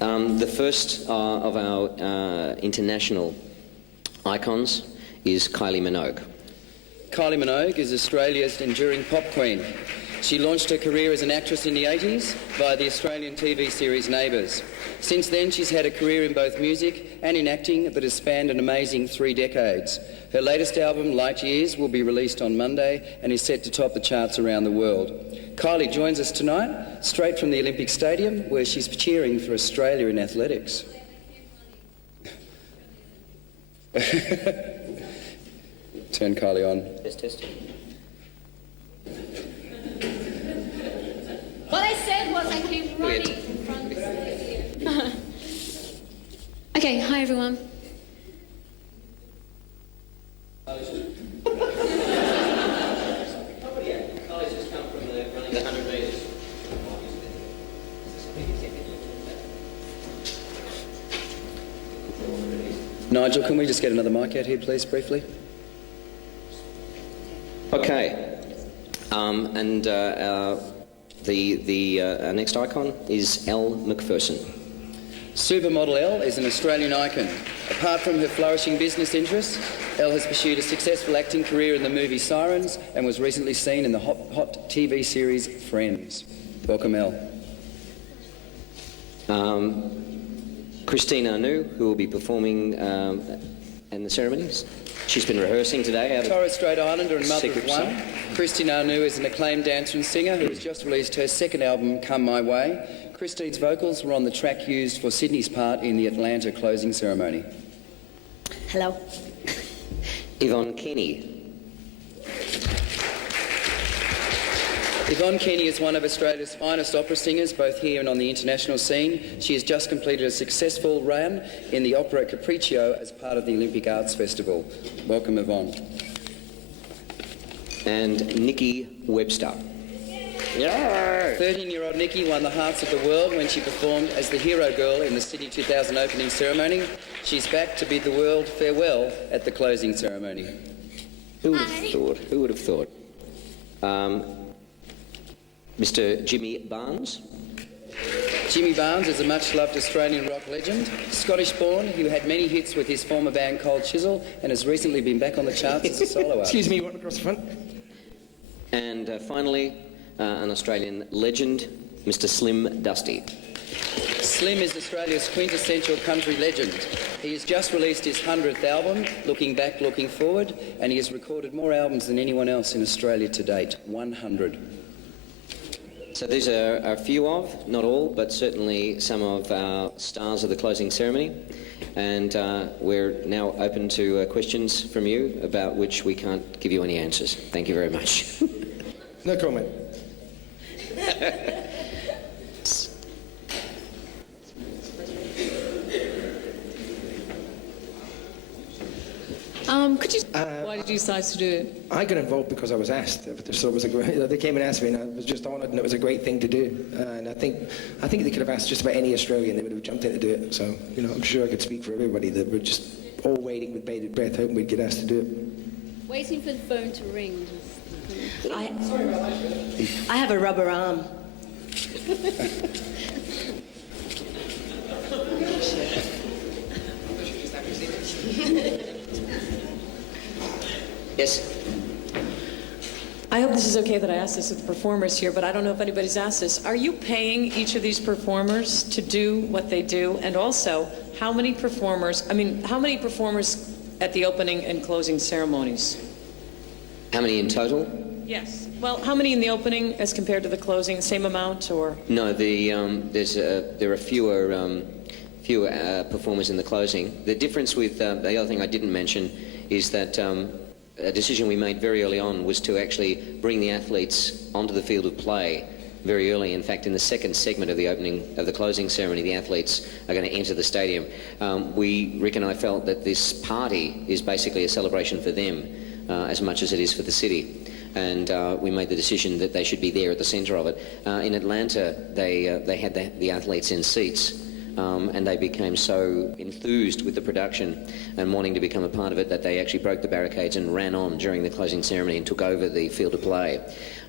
The first of our international icons is Kylie Minogue. Kylie Minogue is Australia's enduring pop queen. She launched her career as an actress in the 80s via the Australian TV series Neighbours. Since then, she's had a career in both music and in acting that has spanned an amazing 3 decades. Her latest album, Light Years, will be released on Monday and is set to top the charts around the world. Kylie joins us tonight, straight from the Olympic Stadium, where she's cheering for Australia in athletics. Turn Kylie on. Test. What I said was I keep running in front of the stadium. Okay, hi everyone. Kylie's just come from running the 100 metres. Nigel, can we just get another mic out here, please, briefly? Okay. And our next icon is Elle Macpherson. Supermodel Elle is an Australian icon. Apart from her flourishing business interests, Elle has pursued a successful acting career in the movie Sirens and was recently seen in the hot TV series Friends. Welcome, Elle. Christine Arnoux, who will be performing in the ceremonies. She's been rehearsing today. Out of Torres Strait Islander and mother of Secret one, Son. Christine Arnoux is an acclaimed dancer and singer who has just released her second album, Come My Way. Christine's vocals were on the track used for Sydney's part in the Atlanta closing ceremony. Hello. Yvonne Kenny. Yvonne Kenny is one of Australia's finest opera singers, both here and on the international scene. She has just completed a successful run in the opera Capriccio as part of the Olympic Arts Festival. Welcome, Yvonne. And Nikki Webster. Yeah. 13-year-old Nikki won the hearts of the world when she performed as the hero girl in the Sydney 2000 opening ceremony. She's back to bid the world farewell at the closing ceremony. Who would have thought? Who would have thought? Mr. Jimmy Barnes. Jimmy Barnes is a much-loved Australian rock legend. Scottish-born, who had many hits with his former band Cold Chisel and has recently been back on the charts as a solo artist. Excuse me, one across the front. And finally, an Australian legend, Mr. Slim Dusty. Slim is Australia's quintessential country legend. He has just released his 100th album, Looking Back, Looking Forward, and he has recorded more albums than anyone else in Australia to date, 100. So these are a few of, not all, but certainly some of our stars of the closing ceremony. And we're now open to questions from you about which we can't give you any answers. Thank you very much. No comment. Could you... why did you decide to do it? I got involved because I was asked. So it was they came and asked me, and I was just honoured, and it was a great thing to do. And I think they could have asked just about any Australian, they would have jumped in to do it. So, you know, I'm sure I could speak for everybody that we're just all waiting with bated breath, hoping we'd get asked to do it. Waiting for the phone to ring. I have a rubber arm. Yes? I hope this is okay that I ask this of the performers here, but I don't know if anybody's asked this. Are you paying each of these performers to do what they do? And also, how many performers at the opening and closing ceremonies? How many in total? Yes. Well, how many in the opening as compared to the closing? The same amount, or? No, there are fewer performers in the closing. The difference with the other thing I didn't mention is that a decision we made very early on was to actually bring the athletes onto the field of play very early. In fact, in the second segment of the closing ceremony, the athletes are going to enter the stadium. Rick and I felt that this party is basically a celebration for them as much as it is for the city. And we made the decision that they should be there at the centre of it. In Atlanta, they had the athletes in seats and they became so enthused with the production and wanting to become a part of it that they actually broke the barricades and ran on during the closing ceremony and took over the field of play.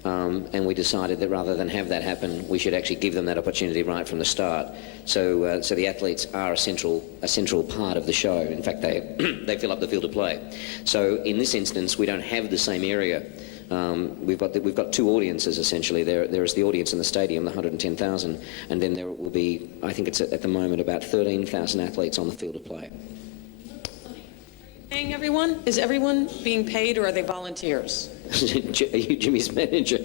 And we decided that rather than have that happen, we should actually give them that opportunity right from the start. So the athletes are a central part of the show. In fact, they fill up the field of play. So in this instance, we don't have the same area. We've got two audiences essentially. There is the audience in the stadium, the 110,000, and then there will be, I think it's at the moment, about 13,000 athletes on the field of play. Paying everyone? Is everyone being paid, or are they volunteers? Are you Jimmy's manager?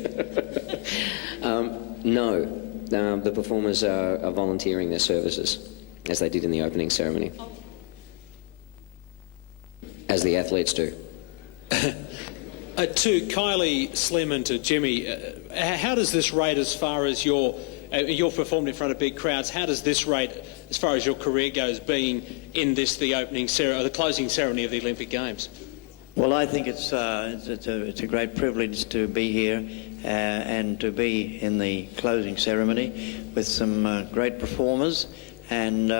No, the performers are volunteering their services, as they did in the opening ceremony, as the athletes do. To Kylie, Slim and to Jimmy, how does this rate as far as you've performed in front of big crowds, how does this rate as far as your career goes being in the closing ceremony of the Olympic Games? Well, I think it's a great privilege to be here and to be in the closing ceremony with some great performers, and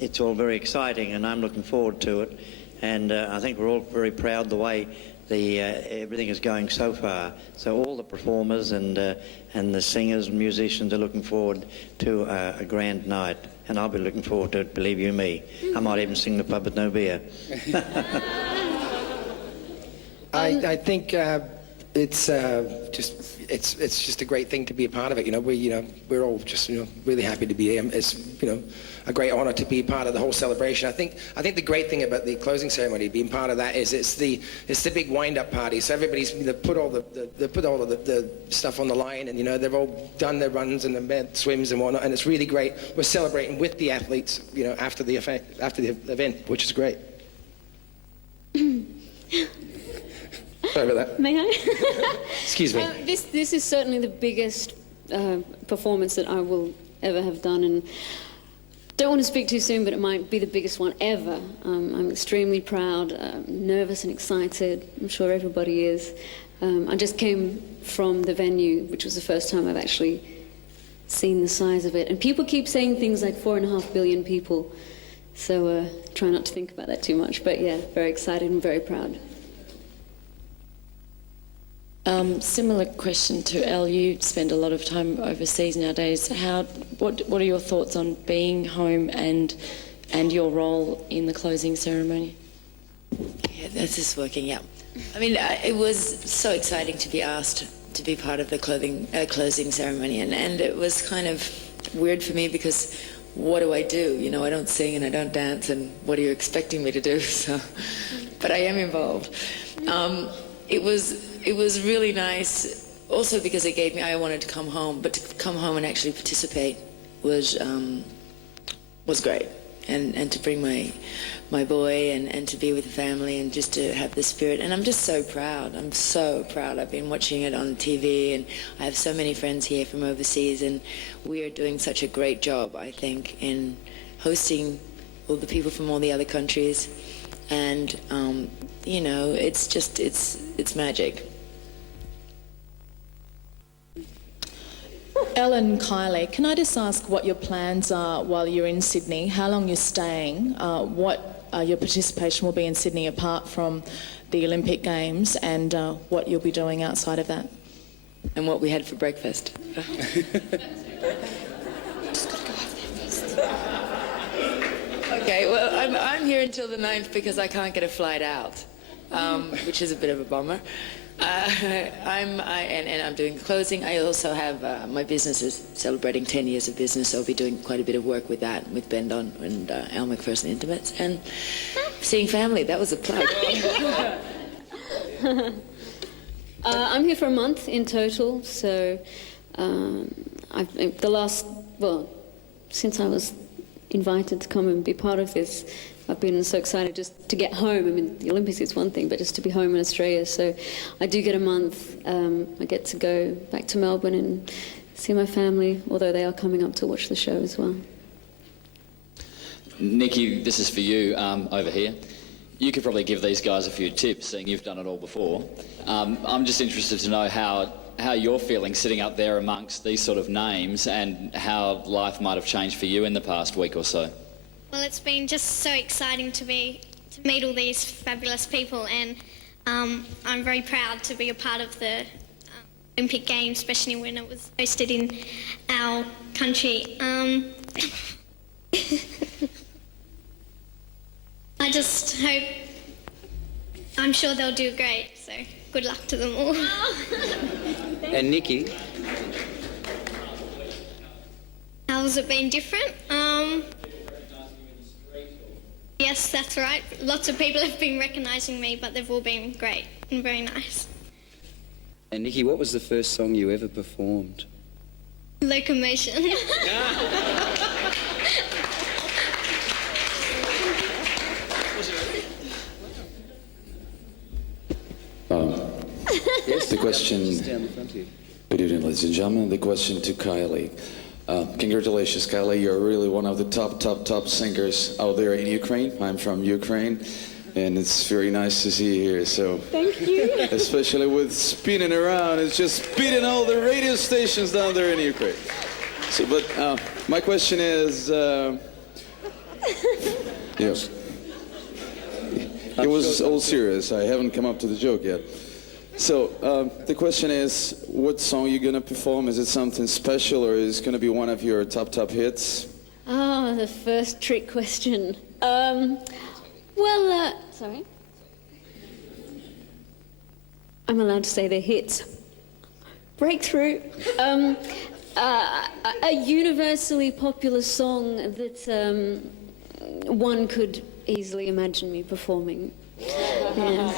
it's all very exciting, and I'm looking forward to it. And I think we're all very proud the way everything is going so far. So all the performers and the singers and musicians are looking forward to a grand night, and I'll be looking forward to it, believe you me. I might even sing the pub with no beer. I think it's just a great thing to be a part of it. We're all just really happy to be here. It's a great honour to be part of the whole celebration. I think the great thing about the closing ceremony, being part of that, is it's the big wind-up party. So everybody's put all the stuff on the line, and they've all done their runs and their swims and whatnot, and it's really great. We're celebrating with the athletes, after the event, which is great. Sorry about that. May I? Excuse me. This is certainly the biggest performance that I will ever have done, and don't want to speak too soon, but it might be the biggest one ever. I'm extremely proud, nervous and excited. I'm sure everybody is. I just came from the venue, which was the first time I've actually seen the size of it. And people keep saying things like 4.5 billion people, so try not to think about that too much. But yeah, very excited and very proud. Similar question to Elle. You spend a lot of time overseas nowadays. What are your thoughts on being home and your role in the closing ceremony? Yeah, this is working out. I mean, it was so exciting to be asked to be part of the closing ceremony, and it was kind of weird for me because what do? I don't sing and I don't dance, and what are you expecting me to do? So, but I am involved. It was really nice, also because it gave me, I wanted to come home, but to come home and actually participate was great. And to bring my boy and to be with the family and just to have the spirit. And I'm just so proud. I'm so proud. I've been watching it on TV, and I have so many friends here from overseas, and we are doing such a great job, I think, in hosting all the people from all the other countries. And, it's just, it's magic. Ellen, Kylie, can I just ask what your plans are while you're in Sydney, how long you're staying, what your participation will be in Sydney apart from the Olympic Games, and what you'll be doing outside of that? And what we had for breakfast. Okay, well, I'm here until the 9th because I can't get a flight out, which is a bit of a bummer. I'm doing the closing. I also have my business is celebrating 10 years of business, so I'll be doing quite a bit of work with that, with Bendon and Al McPherson Intimates, and seeing family. That was a plug. I'm here for a month in total, so since I was invited to come and be part of this, I've been so excited just to get home. I mean, the Olympics is one thing, but just to be home in Australia. So I do get a month. I get to go back to Melbourne and see my family, although they are coming up to watch the show as well. Nikki, this is for you over here. You could probably give these guys a few tips, seeing you've done it all before. I'm just interested to know how how you're feeling sitting up there amongst these sort of names and how life might have changed for you in the past week or so. Well, it's been just so exciting to meet all these fabulous people, and I'm very proud to be a part of the Olympic Games, especially when it was hosted in our country. I just hope, I'm sure they'll do great, so good luck to them all. And Nikki? How's it been different? Yes, that's right. Lots of people have been recognising me, but they've all been great and very nice. And Nikki, what was the first song you ever performed? Locomotion. Yes, the question. Just down the front here. Good evening, ladies and gentlemen. The question to Kylie. Congratulations, Kylie. You're really one of the top singers out there in Ukraine. I'm from Ukraine, and it's very nice to see you here. So Thank you. especially with spinning around, it's just beating all the radio stations down there in Ukraine. So, but my question is, yes. It was all serious. I haven't come up to the joke yet. So the question is, what song are you going to perform? Is it something special, or is it going to be one of your top hits? Oh, the first trick question. Sorry. I'm allowed to say they're hits. Breakthrough. A universally popular song that one could easily imagine me performing. Yes.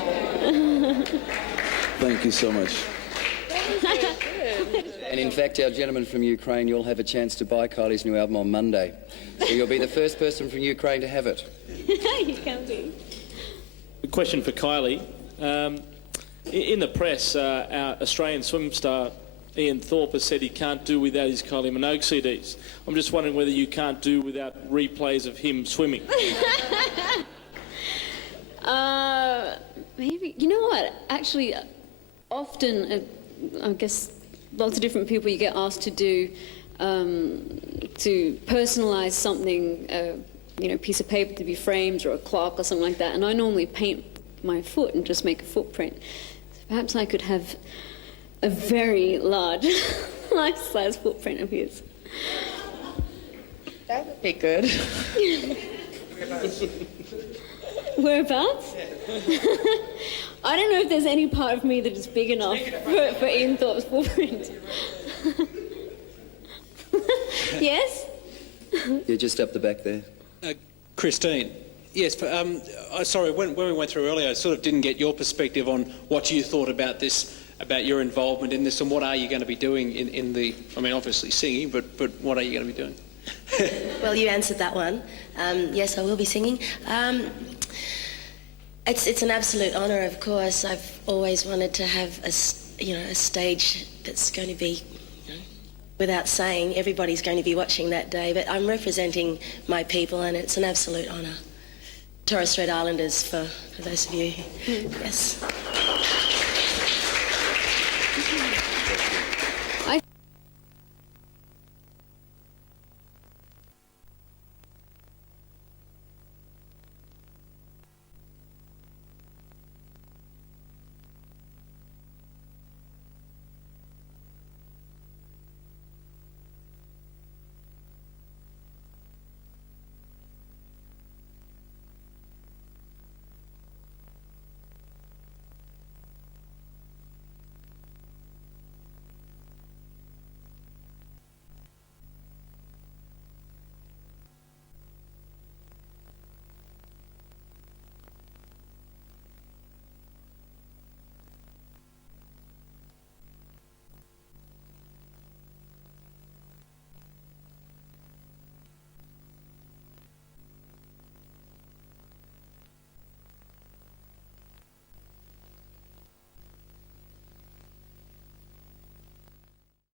Thank you so much. And in fact, our gentleman from Ukraine, you'll have a chance to buy Kylie's new album on Monday. So you'll be the first person from Ukraine to have it. You can be. A question for Kylie. In the press, our Australian swim star Ian Thorpe has said he can't do without his Kylie Minogue CDs. I'm just wondering whether you can't do without replays of him swimming. Maybe. You know what? Actually, often, I guess, lots of different people you get asked to do, to personalise something, piece of paper to be framed or a clock or something like that. And I normally paint my foot and just make a footprint. So perhaps I could have a very large, life-size footprint of his. That would be good. Whereabouts? I don't know if there's any part of me that is big enough for Ian Thorpe's footprint. Yes? You're just up the back there. Christine, yes, sorry, when we went through earlier, I sort of didn't get your perspective on what you thought about this, about your involvement in this, and what are you going to be doing in the, I mean, obviously singing, but what are you going to be doing? Well, you answered that one. Yes, I will be singing. It's an absolute honour, of course. I've always wanted to have a stage that's going to be, without saying, everybody's going to be watching that day. But I'm representing my people, and it's an absolute honour. Torres Strait Islanders, for those of you. Yes.